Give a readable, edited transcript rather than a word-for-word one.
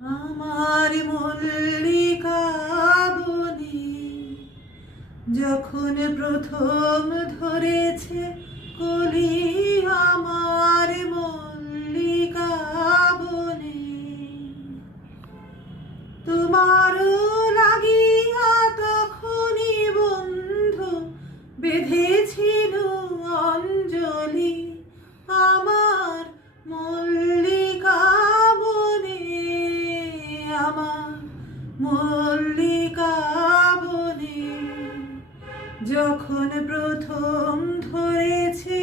আমার মল্লিকা বনে যখন প্রথম ধরেছে কলি, আমার মল্লিকা বনে তোমারও লাগিয়া তখনই বন্ধু বেঁধেছিল অঞ্জলি, আমার মল্লিকা বনে, আমার মল্লিকা বনে যখন প্রথম ধরেছে